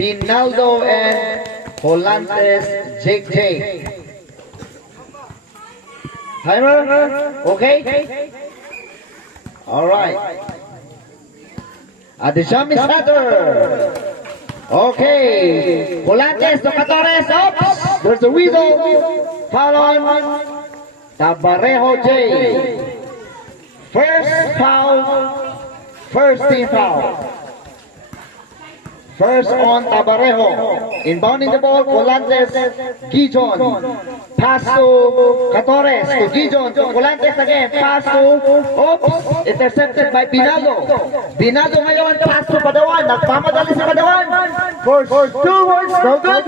Pinaldo and Volantes JJ. Timer? Okay? Alright. Adesami Satter. Okay. Volantes, Tocatores, up. There's a whistle. Foul on Tabarejo J. First foul. First team foul. First on Tabarejo. Inbounding the ball, Volantes, Gijon. Pass to Catores, to Gijon, to Volantes again. Pass to, oops, intercepted by Binaldo. Binaldo ngayon, pass to Padawan. Nagpamadali si Padawan. For 2 words, no good.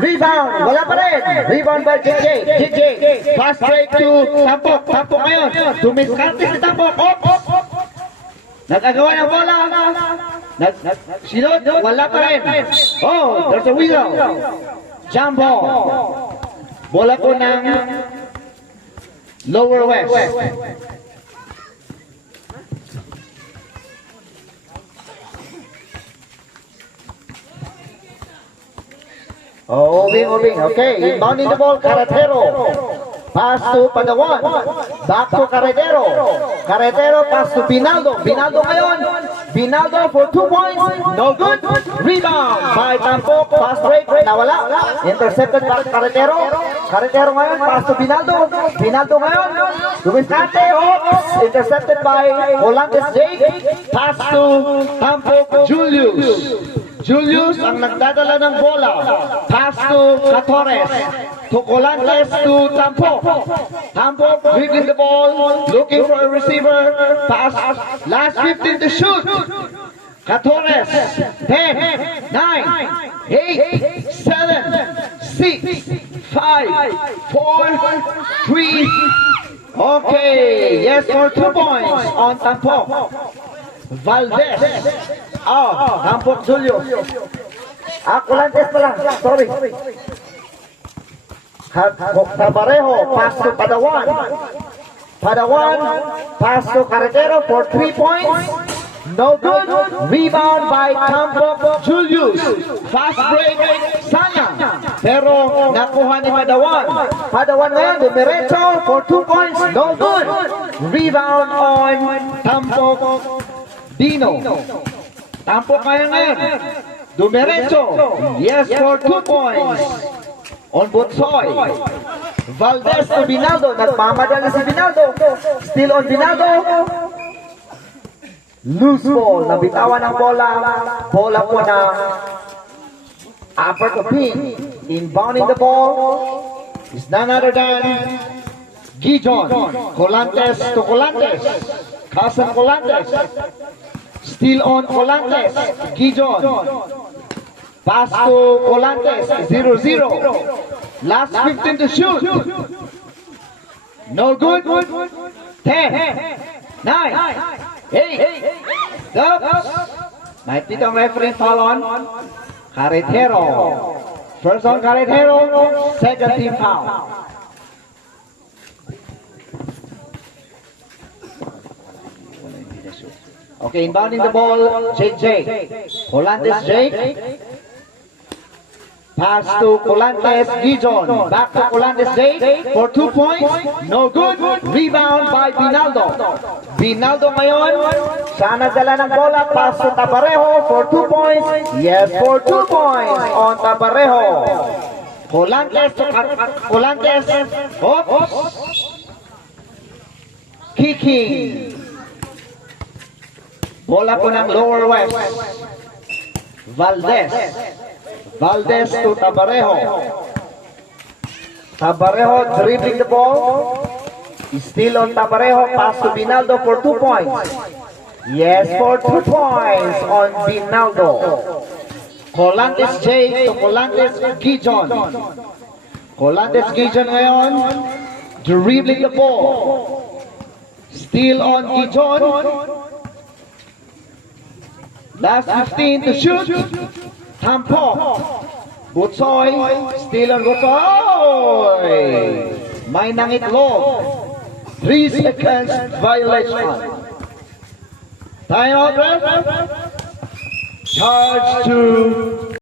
Rebound, wala pa rin. Rebound by JJ. JJ, pass break to Tampok. Tampok ngayon. Dumiskarte si Tampok. Oops. Nagagawa ng bola. Sinod, wala pa rin. Oh, there's a whistle. Jump ball. Bola po ng Lower West. Oh, Obing. Okay, inbounding the ball, Carretero. Pass to Padawan. Back to Carretero. Carretero, pass to Binaldo. Binaldo ngayon. Binaldo for 2 points. No good. Rebound by Tampok. Pass break. Nawala. Intercepted by Carretero. Carretero ngayon. Pass to Binaldo. Binaldo ngayon. Dumiskante. Oops. Intercepted by Volantes Jake. Pass to Tampok Julius. Julius ang nagdadala ng bola. Pass to Catores. To Volantes to Tampok. Tampok dribbling the ball. Looking for a receiver. Pass. Last 15 to shoot. Catores. 10, 9, 8, 7, 6, 5, 4, 3. Okay. Yes for 2 points on Tampok. Valdez. Tampok Julius. Volantes pa lang. Sorry. Tabarejo, pass to Padawan. Padawan, pass to Carretero for 3 points. No good. Rebound by Tampok Julius. Fast break, sana. Pero nakuha ni Padawan. Padawan ngayon, dumiretso for 2 points. No good. Rebound on Tampok Dino. Tampok ngayon. Dumiretso. Yes for 2 points. On Butsoy. Valdez to Binaldo. Nagmamadali si Binaldo. Still on Binaldo. Loose ball. Nabitawan ng bola. Bola po na upper to pin. Inbounding the ball is none other than Gijon. Volantes to Volantes. Kasan Volantes. Still on Volantes. Gijon. Pass to Volantes, 0-0. Last 15 to shoot. No good. 10, 9, 8. Stops. Nakikita ang referee foul on Carretero. First on Carretero, second team foul. Okay, inbounding the ball, JJ. Volantes Jake. Pass to Volantes Gijon. Back to Volantes Jake for 2 points. No good. Rebound by Binaldo. Binaldo ngayon. Sana dala ng bola. Pass to Tabarejo for 2 points. Yes, for 2 points on Tabarejo. Volantes. Oops. Kicking. Bola po ng Lower West. Valdez to Tabarejo. Tabarejo dribbling the ball. Still on Tabarejo. Pass to Binaldo for 2 points. Yes, for 2 points on Binaldo. Volantes J to Volantes Gijon. Volantes Gijon ngayon. Dribbling the ball. Still on Gijon. Last 15 to shoot. Tampok. Butsoy. Still on Butsoy. May nangitlog. 3 seconds violation. Time out. Charge to